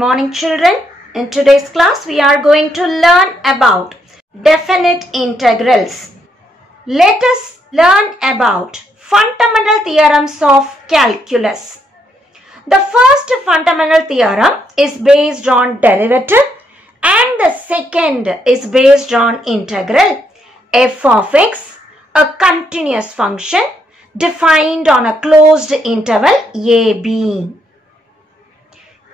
morning children. In today's class we are going to learn about definite integrals. Let us learn about fundamental theorems of calculus. The first fundamental theorem is based on derivative and the second is based on integral. F of x, a continuous function defined on a closed interval AB.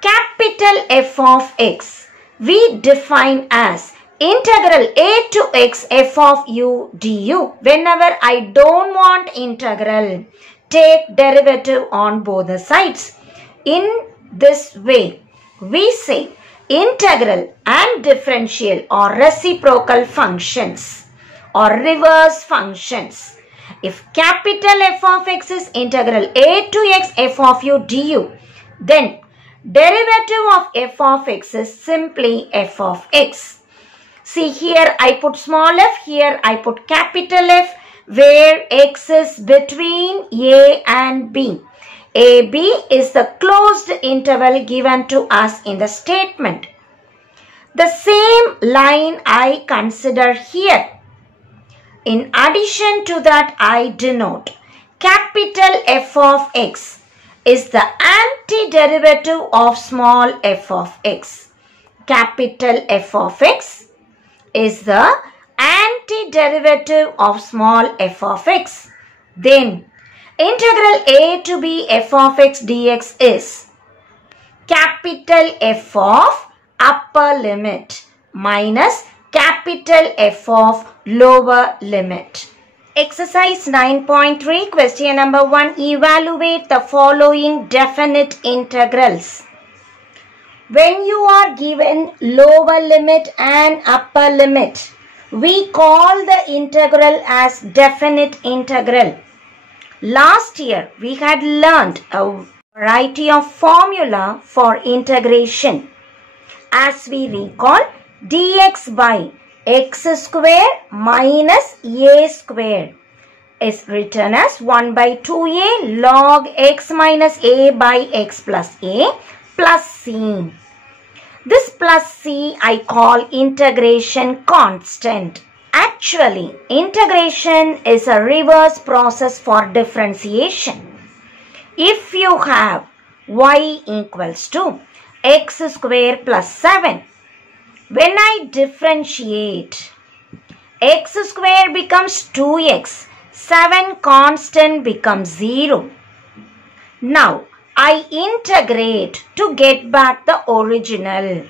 Capital F of x we define as integral a to x f of u du. Whenever I don't want integral, take derivative on both the sides. In this way, we say integral and differential or reciprocal functions or reverse functions. If capital F of x is integral a to x f of u du, then derivative of f of x is simply f of x. See, here I put small f, here I put capital F, where x is between a and b. AB is the closed interval given to us in the statement. The same line I consider here. In addition to that, I denote capital F of x is the antiderivative of small f of x. Capital F of x is the antiderivative of small f of x. Then integral a to b f of x dx is capital F of upper limit minus capital F of lower limit. Exercise 9.3, question number 1. Evaluate the following definite integrals. When you are given lower limit and upper limit, we call the integral as definite integral. Last year, we had learned a variety of formula for integration. As we recall, dx by x square minus a square is written as 1 by 2a log x minus a by x plus a plus c. This plus c I call integration constant. Actually, integration is a reverse process for differentiation. If you have y equals to x square plus 7, when I differentiate, x square becomes 2x, 7 constant becomes 0. Now, I integrate to get back the original.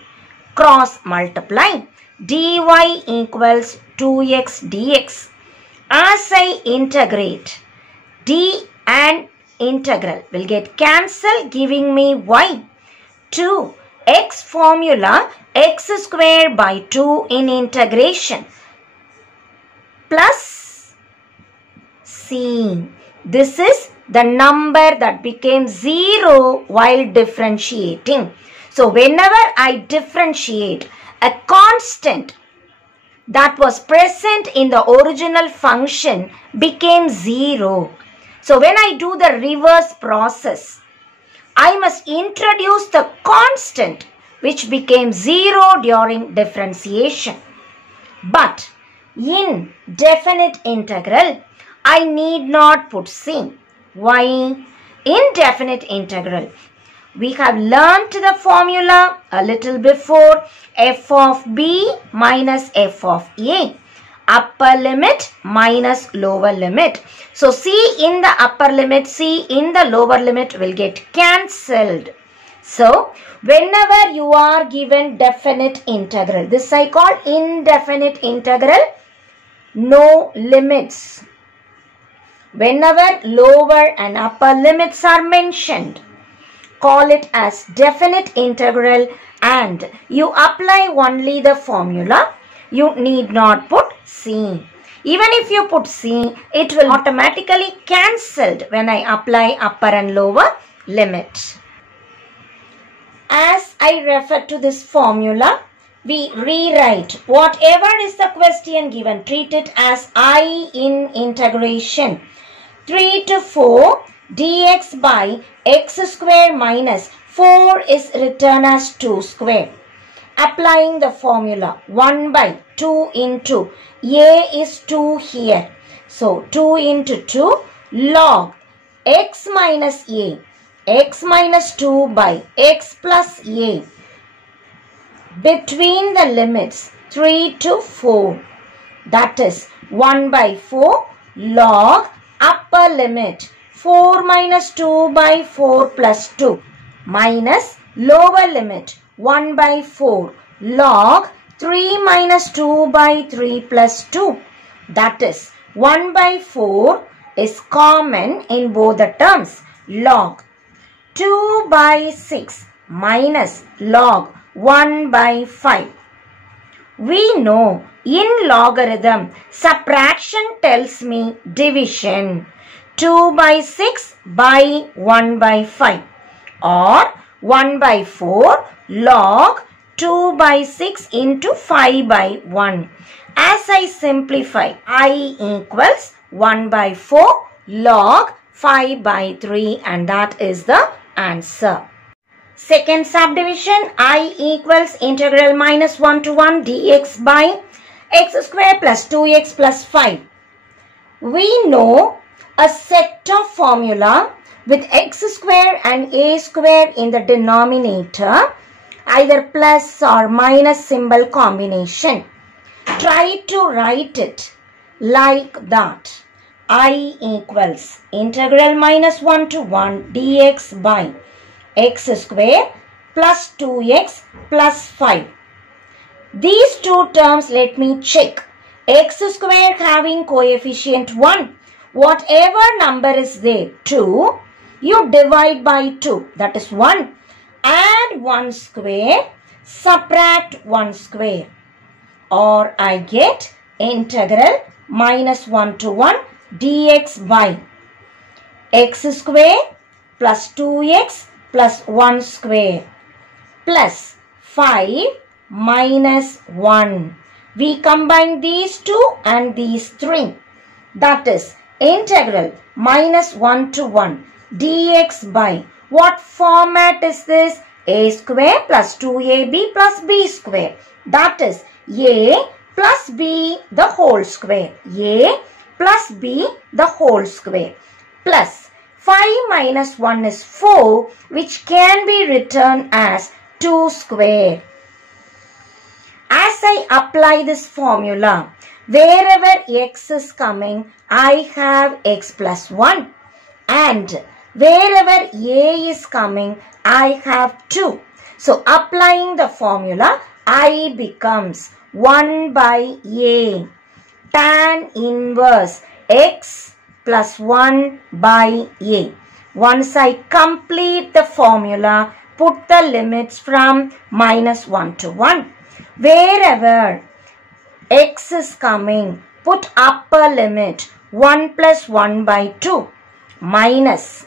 Cross multiply. dy equals 2x dx. As I integrate, d and integral will get cancelled, giving me y. 2 x formula x square by 2 in integration plus c. This is the number that became 0 while differentiating. So whenever I differentiate, a constant that was present in the original function became 0. So when I do the reverse process, I must introduce the constant which became 0 during differentiation. But in definite integral, I need not put c. Why? In definite integral, we have learnt the formula a little before. F of b minus f of a. Upper limit minus lower limit. So c in the upper limit, c in the lower limit will get cancelled. So whenever you are given definite integral, this I call indefinite integral, no limits. Whenever lower and upper limits are mentioned, call it as definite integral and you apply only the formula. You need not put c. Even if you put c, it will automatically cancelled when I apply upper and lower limit. As I refer to this formula, we rewrite whatever is the question given, treat it as I in integration. 3 to 4 dx by x square minus 4 is written as 2 square. Applying the formula 1 by 2 into a is 2 here. So 2 into 2 log x minus a, x minus 2 by x plus a between the limits 3 to 4. That is 1 by 4 log upper limit 4 minus 2 by 4 plus 2 minus lower limit 1 by 4 log 3 minus 2 by 3 plus 2. That is 1 by 4 is common in both the terms. Log 2 by 6 minus log 1 by 5. We know in logarithm, subtraction tells me division. 2 by 6 by 1 by 5 or 1 by 4 log 2 by 6 into 5 by 1. As I simplify, I equals 1 by 4 log 5 by 3 and that is the answer. Second subdivision, I equals integral minus 1 to 1 dx by x square plus 2x plus 5. We know a set of formula with x square and a square in the denominator, either plus or minus symbol combination. Try to write it like that. I equals integral minus 1 to 1 dx by x square plus 2x plus 5. These two terms let me check. X square having coefficient 1. Whatever number is there, 2, you divide by 2. That is 1. Add 1 square, subtract 1 square. Or I get integral minus 1 to 1 dx by x square plus 2x plus 1 square plus 5 minus 1. We combine these two and these three. That is integral minus 1 to 1 dx by, what format is this? A square plus 2ab plus b square. That is a plus b the whole square. A plus b the whole square plus 5 minus 1 is 4, which can be written as 2 square. As I apply this formula, wherever x is coming, I have x plus 1. And wherever a is coming, I have 2. So applying the formula, I becomes 1 by a. Tan inverse x plus 1 by a. Once I complete the formula, put the limits from minus 1 to 1. Wherever x is coming, put upper limit 1 plus 1 by 2 minus.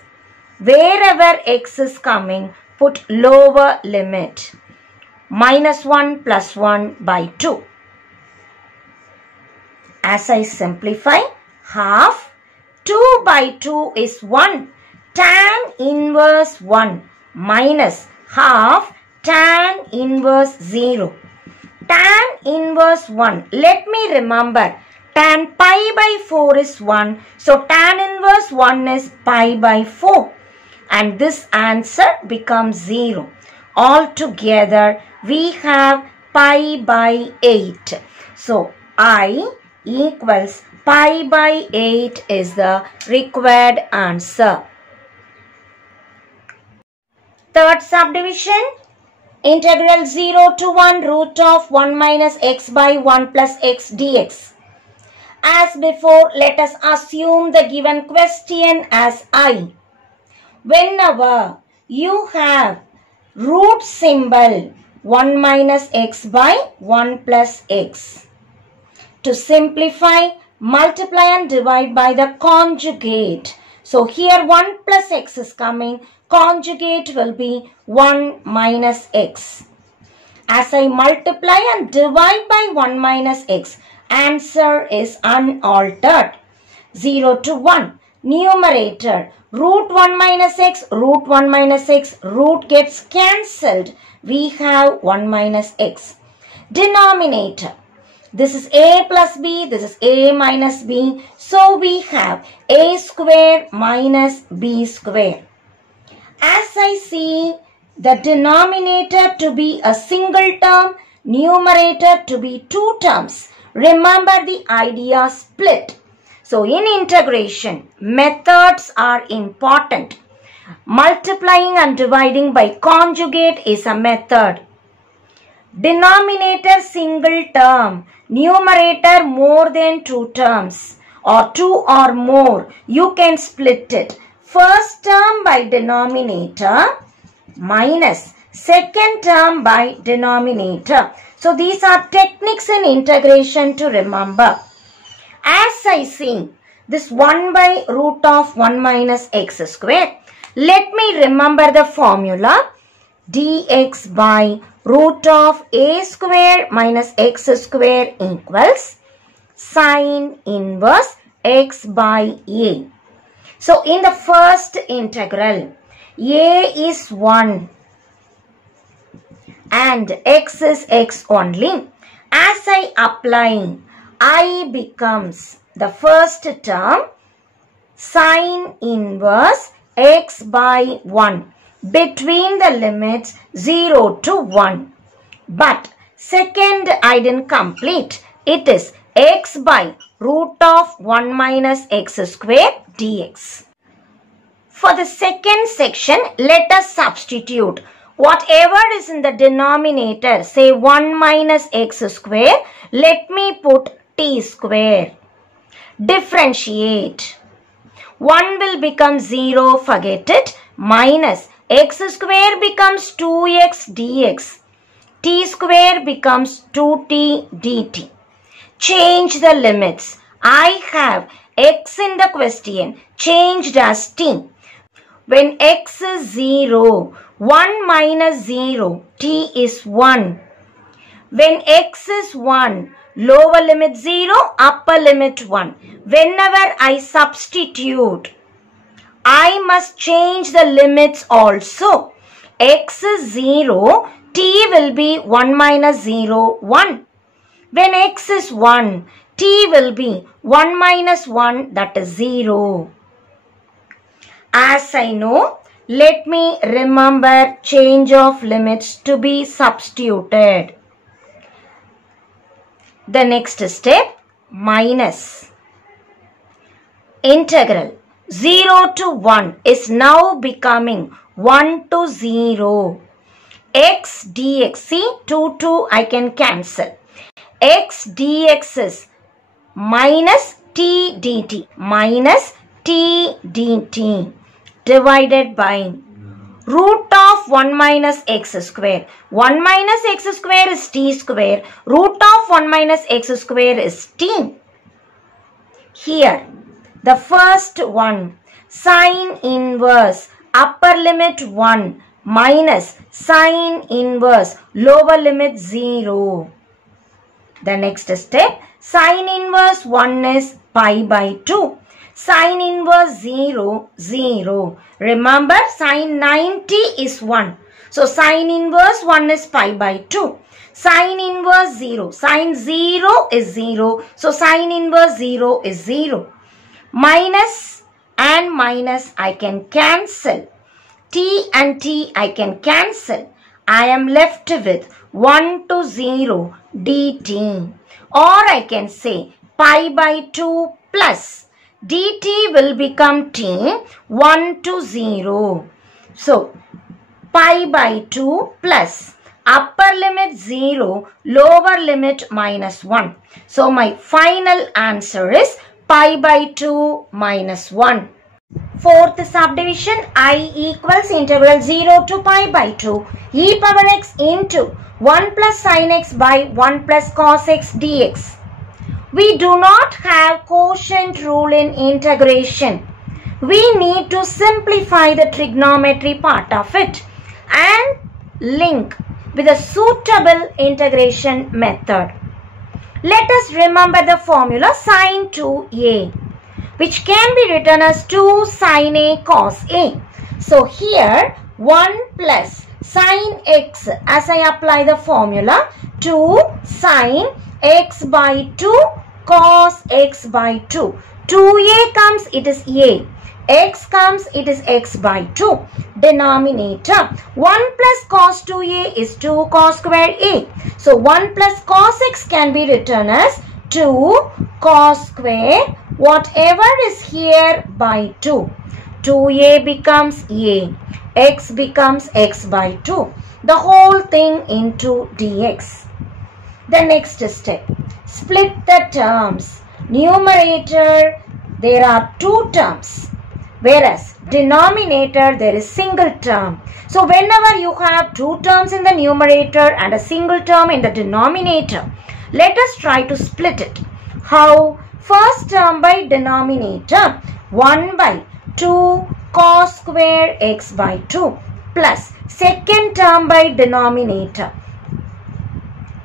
Wherever x is coming, put lower limit minus 1 plus 1 by 2. As I simplify, half 2 by 2 is 1. Tan inverse 1 minus half tan inverse 0. Tan inverse 1. Let me remember, tan pi by 4 is 1. So tan inverse 1 is pi by 4. And this answer becomes 0. Altogether, we have pi by 8. So I equals pi by 8 is the required answer. Third subdivision, integral 0 to 1 root of 1 minus x by 1 plus x dx. As before, let us assume the given question as I. Whenever you have root symbol 1 minus x by 1 plus x. To simplify, multiply and divide by the conjugate. So here 1 plus x is coming. Conjugate will be 1 minus x. As I multiply and divide by 1 minus x, answer is unaltered. 0 to 1. Numerator, root 1 minus x, root 1 minus x, root gets cancelled. We have 1 minus x. Denominator, this is a plus b, this is a minus b. So we have a square minus b square. As I see the denominator to be a single term, numerator to be two terms. Remember the idea split. So in integration, methods are important. Multiplying and dividing by conjugate is a method. Denominator single term, numerator more than two terms or two or more. You can split it. First term by denominator minus second term by denominator. So these are techniques in integration to remember. As I see this 1 by root of 1 minus x square, let me remember the formula. Dx by root of a square minus x square equals sine inverse x by a. So in the first integral, a is 1 and x is x only. As I apply, I becomes the first term sine inverse x by 1 between the limits 0 to 1. But second I didn't complete. It is x by root of 1 minus x square dx. For the second section, let us substitute. Whatever is in the denominator, say 1 minus x square, let me put t square. Differentiate. 1 will become 0, forget it, minus x square becomes 2x dx. T square becomes 2t dt. Change the limits. I have x in the question changed as t. When x is 0, 1 minus 0, t is 1. When x is 1, lower limit 0, upper limit 1. Whenever I substitute, I must change the limits also. X is 0, t will be 1 minus 0, 1. When x is 1, t will be 1 minus 1, that is 0. As I know, let me remember change of limits to be substituted. The next step, minus. Integral 0 to 1 is now becoming 1 to 0. X dx, see 2 I can cancel. X dx is minus t dt, minus t dt divided by root of 1 minus x square. 1 minus x square is t square. Root of 1 minus x square is t. Here, the first one, sine inverse upper limit 1 minus sine inverse lower limit 0. The next step, sine inverse 1 is pi by 2. Sine inverse 0, 0. Remember, sine 90 is 1. So, sine inverse 1 is pi by 2. Sine inverse 0. Sine 0 is 0. So, sine inverse 0 is 0. Minus and minus I can cancel. T and t I can cancel. I am left with 1 to 0 dt. Or I can say pi by 2 plus dt will become t 1 to 0. So, pi by 2 plus upper limit 0, lower limit minus 1. So, my final answer is pi by 2 minus 1. Fourth subdivision, I equals integral 0 to pi by 2 e power x into 1 plus sin x by 1 plus cos x dx. We do not have quotient rule in integration. We need to simplify the trigonometry part of it and link with a suitable integration method. Let us remember the formula sin 2a. which can be written as 2 sin A cos A. So here 1 plus sin x, as I apply the formula, 2 sin x by 2 cos x by 2. 2a comes, it is a. X comes, it is x by 2. Denominator 1 plus cos 2a is 2 cos square a. So 1 plus cos x can be written as 2 cos square whatever is here by 2. 2a becomes a. X becomes x by 2. The whole thing into dx. The next step. Split the terms. Numerator, there are 2 terms. Whereas denominator, there is single term. So whenever you have 2 terms in the numerator and a single term in the denominator, let us try to split it. How? First term by denominator, 1 by 2 cos square x by 2 plus second term by denominator,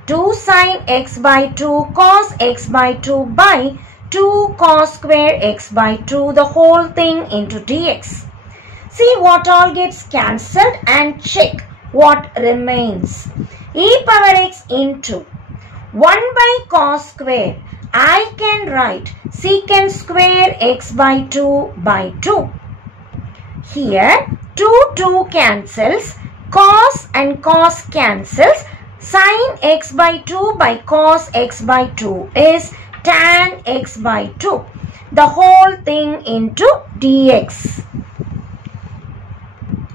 2 sin x by 2 cos x by 2 by 2 cos square x by 2, the whole thing into dx. See what all gets cancelled and check what remains. E power x into 1 by cos square. I can write secant square x by 2 by 2. Here 2 cancels, cos and cos cancels. Sin x by 2 by cos x by 2 is tan x by 2. The whole thing into dx.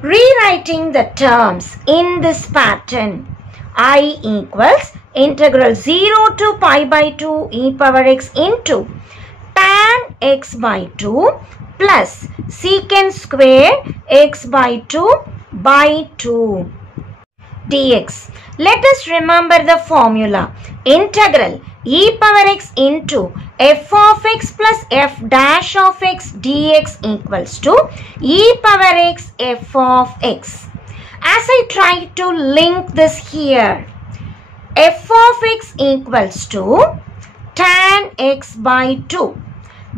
Rewriting the terms in this pattern. I equals integral 0 to pi by 2 e power x into tan x by 2 plus secant square x by 2 by 2 dx. Let us remember the formula. Integral e power x into f of x plus f dash of x dx equals to e power x f of x. As I try to link this here, f of x equals to tan x by 2.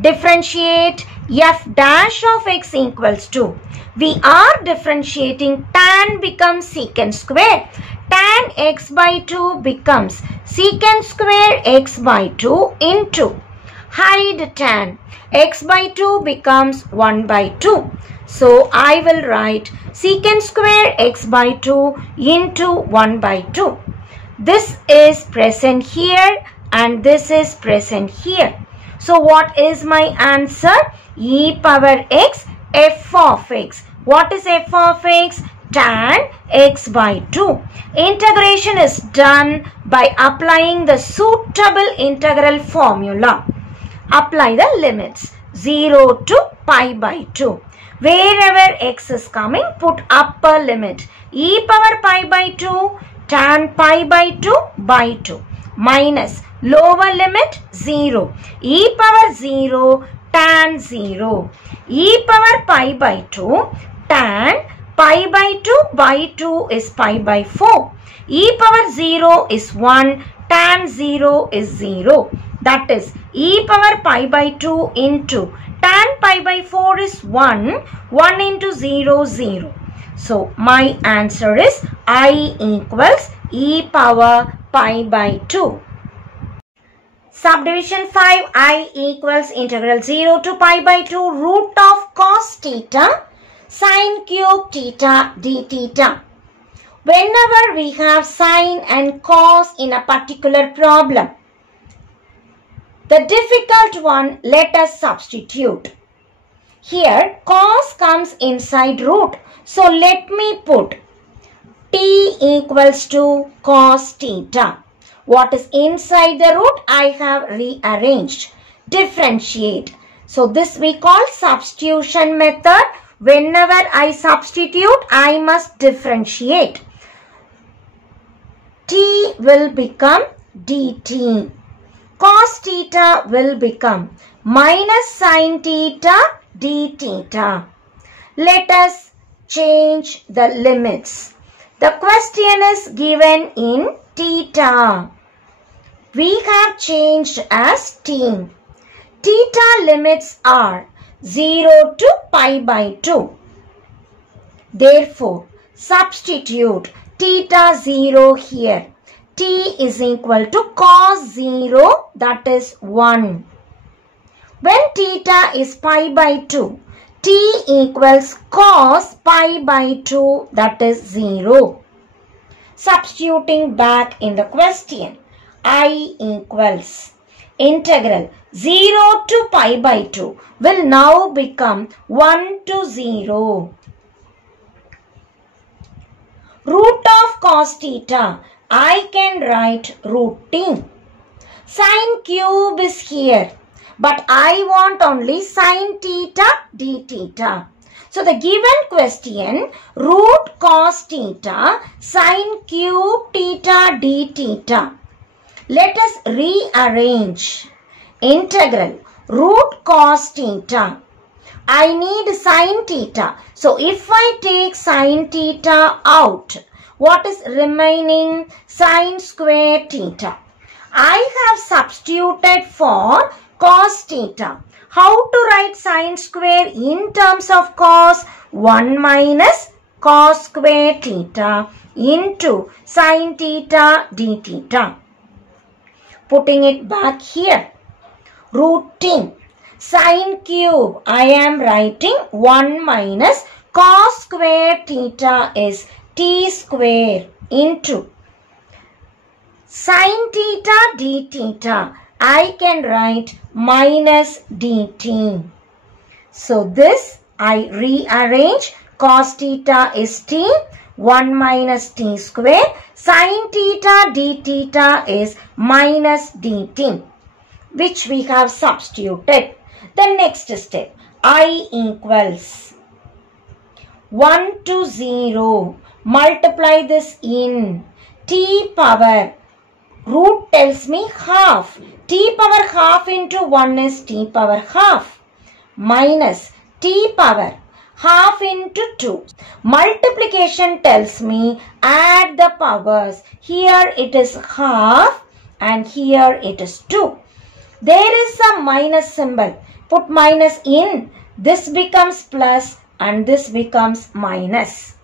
Differentiate f dash of x equals to, we are differentiating, tan becomes secant square. Tan x by 2 becomes secant square x by 2 into hide tan. X by 2 becomes 1 by 2. So I will write secant square x by 2 into 1 by 2. This is present here and this is present here. So what is my answer? E power x f of x. What is f of x? Tan x by 2. Integration is done by applying the suitable integral formula. Apply the limits 0 to pi by 2. Wherever x is coming, put upper limit. E power pi by 2 tan pi by 2 by 2 minus lower limit 0. E power 0 tan 0. E power pi by 2 tan pi by 2 by 2 is pi by 4. E power 0 is 1. Tan 0 is 0. That is e power pi by 2 into tan pi by 4 is 1. 1 into 0, 0. So my answer is I equals e power pi by 2. Subdivision 5, I equals integral 0 to pi by 2 root of cos theta sin cube theta d theta. Whenever we have sin and cos in a particular problem, the difficult one, let us substitute. Here cos comes inside root. So let me put t equals to cos theta. What is inside the root I have rearranged. Differentiate. So this we call substitution method. Whenever I substitute, I must differentiate. T will become dt. Cos theta will become minus sin theta d theta. Let us change the limits. The question is given in theta. We have changed as t. Theta limits are 0 to pi by 2. Therefore, substitute theta 0 here. T is equal to cos 0, that is 1. When theta is pi by 2, t equals cos pi by 2, that is 0. Substituting back in the question, I equals integral 0 to pi by 2 will now become 1 to 0. Root of cos theta, I can write root t. Sine cube is here, but I want only sine theta d theta. So the given question, root cos theta, sine cube theta d theta. Let us rearrange. Integral root cos theta. I need sine theta. So if I take sine theta out, what is remaining? Sine square theta. I have substituted for cos theta. How to write sine square in terms of cos? 1 minus cos square theta into sine theta d theta. Putting it back here. Root t. Sine cube, I am writing 1 minus cos square theta is t square into sine theta d theta. I can write minus dt. So this I rearrange. Cos theta is t. 1 minus t square. Sine theta d theta is minus dt, which we have substituted. The next step, I equals 1 to 0. Multiply this in t power. Root tells me half. T power half into 1 is t power half. Minus t power half into 2. Multiplication tells me add the powers. Here it is half and here it is 2. There is a minus symbol. Put minus in. This becomes plus and this becomes minus.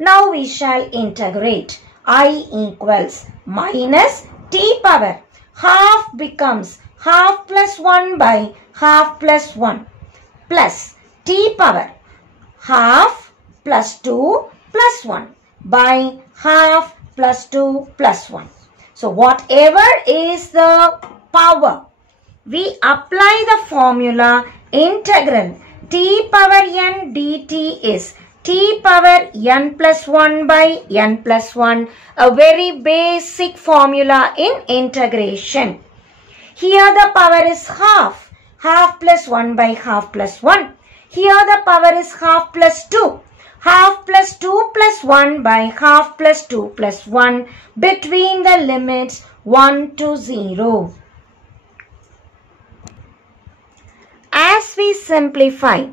Now we shall integrate. I equals minus t power. Half becomes half plus 1 by half plus 1 plus t power half plus 2 plus 1 by half plus 2 plus 1. So whatever is the power, we apply the formula integral t power n dt is t power n plus 1 by n plus 1, a very basic formula in integration. Here the power is half, half plus 1 by half plus 1. Here the power is half plus 2, half plus 2 plus 1 by half plus 2 plus 1 between the limits 1 to 0. As we simplify,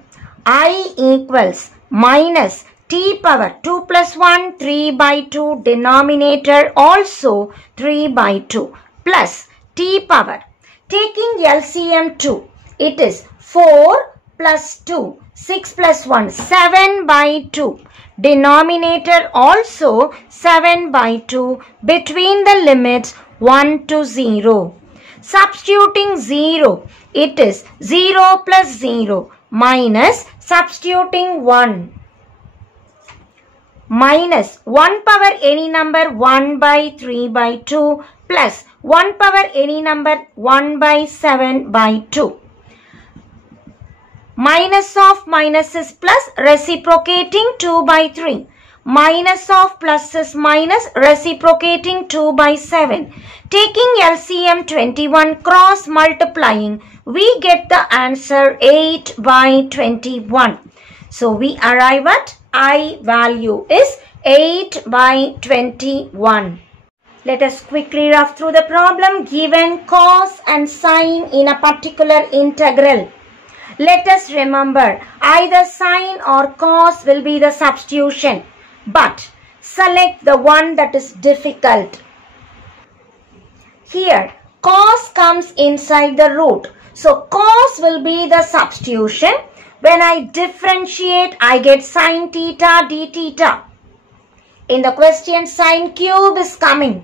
I equals minus t power 2 plus 1 3 by 2, denominator also 3 by 2 plus t power. Taking LCM 2, it is 4 plus 2, 6 plus 1, 7 by 2. Denominator also 7 by 2 between the limits 1 to 0. Substituting 0, it is 0 plus 0 minus substituting 1. Minus 1 power any number 1 by 3 by 2 plus 1 power any number 1 by 7 by 2. Minus of minus is plus, reciprocating 2 by 3. Minus of plus is minus, reciprocating 2 by 7. Taking LCM 21, cross multiplying, we get the answer 8 by 21. So we arrive at I value is 8 by 21. Let us quickly rough through the problem. Given cos and sine in a particular integral. Let us remember either sine or cos will be the substitution, but select the one that is difficult. Here cos comes inside the root, So cos will be the substitution. When I differentiate, I get sin theta d theta. In the question, sin cube is coming.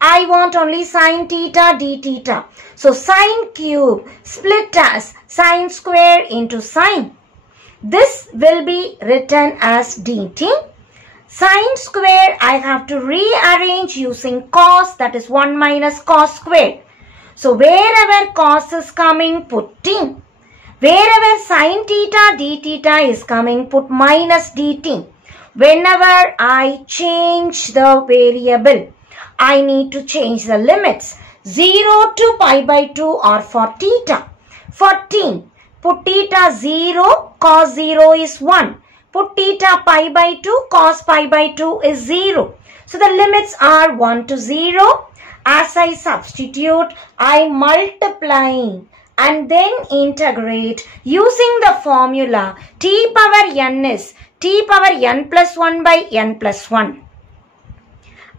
I want only sin theta d theta. So sin cube split as sin square into sin. This will be written as dt. Sin square I have to rearrange using cos, that is 1 minus cos square. So wherever cos is coming, put t. Wherever sin theta d theta is coming, put minus dt. Whenever I change the variable, I need to change the limits. 0 to pi by 2 or for theta. For t, put theta 0, cos 0 is 1. Put theta pi by 2, cos pi by 2 is 0. So the limits are 1 to 0. As I substitute, I multiply and then integrate using the formula t power n is t power n plus 1 by n plus 1.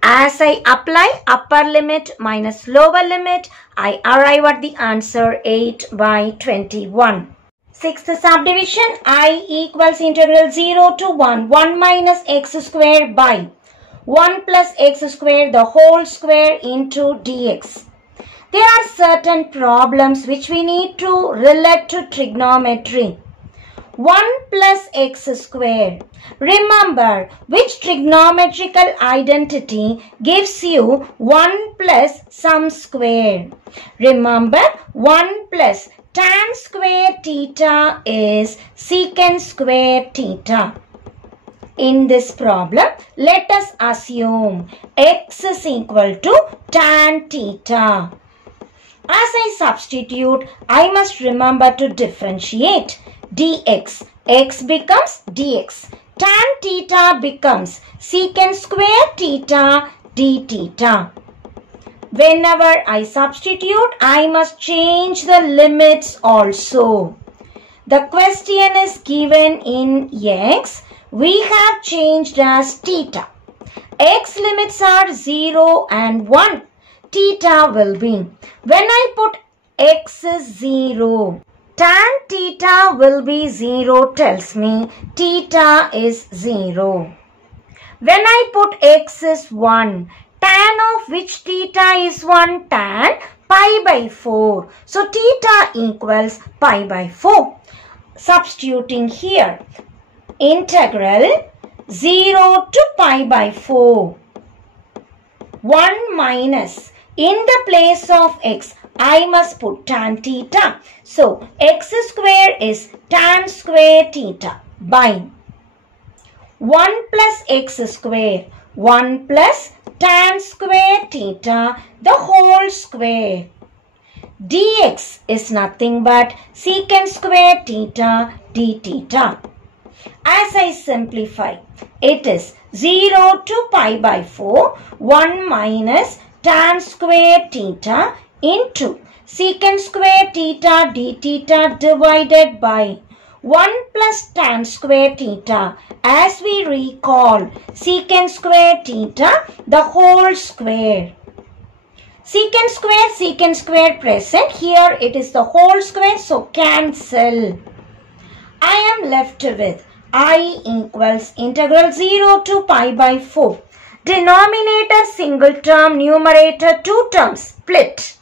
As I apply upper limit minus lower limit, I arrive at the answer 8 by 21. Sixth subdivision, I equals integral 0 to 1, 1 minus x square by 1 plus x square the whole square into dx. There are certain problems which we need to relate to trigonometry. 1 plus x square. Remember, which trigonometrical identity gives you 1 plus some square? Remember, 1 plus tan square theta is secant square theta. In this problem, let us assume x is equal to tan theta. As I substitute, I must remember to differentiate. Dx, x becomes dx. Tan theta becomes secant square theta d theta. Whenever I substitute, I must change the limits also. The question is given in x. We have changed as theta. X limits are 0 and 1. Theta will be. When I put x is 0, tan theta will be 0 tells me theta is 0. When I put x is 1, tan of which theta is 1? Tan pi by 4. So theta equals pi by 4. Substituting here, integral 0 to pi by 4. 1 minus, in the place of x, I must put tan theta. So x square is tan square theta by 1 plus x square. 1 plus tan square theta the whole square. Dx is nothing but secant square theta d theta. As I simplify, it is 0 to pi by 4, 1 minus tan square theta into secant square theta d theta divided by 1 plus tan square theta. As we recall, secant square theta the whole square. Secant square present. Here it is the whole square, so cancel. I am left with I equals integral 0 to pi by 4. Denominator single term, numerator two terms, split.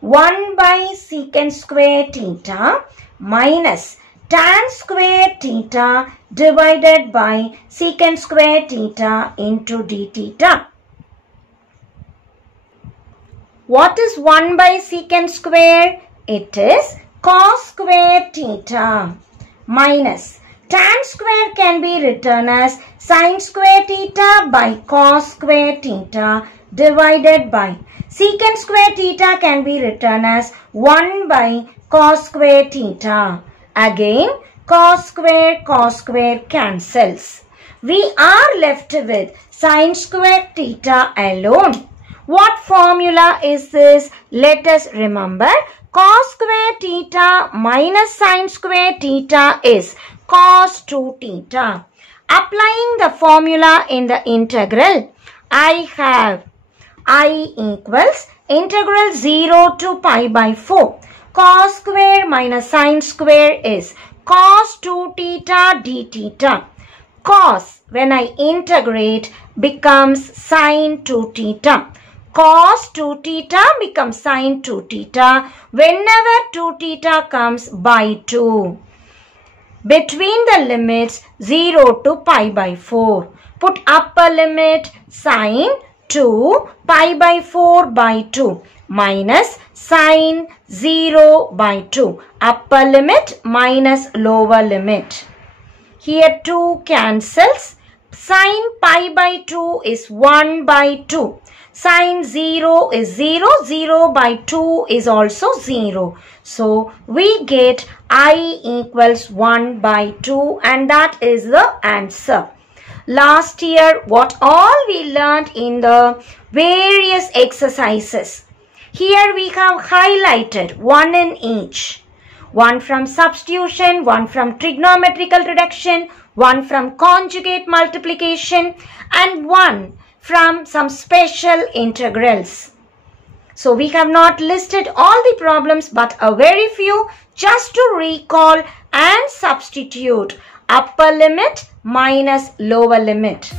1 by secant square theta minus tan square theta divided by secant square theta into d theta. What is 1 by secant square? It is cos square theta minus tan square can be written as sin square theta by cos square theta divided by secant square theta can be written as 1 by cos square theta. Again, cos square cancels. We are left with sin square theta alone. What formula is this? Let us remember. Cos square theta minus sin square theta is cos 2 theta. Applying the formula in the integral, I have I equals integral 0 to pi by 4. Cos square minus sin square is cos 2 theta d theta. Cos, when I integrate, becomes sin 2 theta. Cos 2 theta becomes sin 2 theta whenever 2 theta comes by 2. Between the limits 0 to pi by 4. Put upper limit sin 2 pi by 4 by 2 minus sin 0 by 2. Upper limit minus lower limit. Here 2 cancels. Sin pi by 2 is 1 by 2. Sin 0 is 0. 0 by 2 is also 0. So we get I equals 1 by 2, and that is the answer. Last year, what all we learned in the various exercises. Here we have highlighted one in each. One from substitution, one from trigonometrical reduction, one from conjugate multiplication, and one from some special integrals. So we have not listed all the problems but a very few, just to recall and substitute upper limit minus lower limit.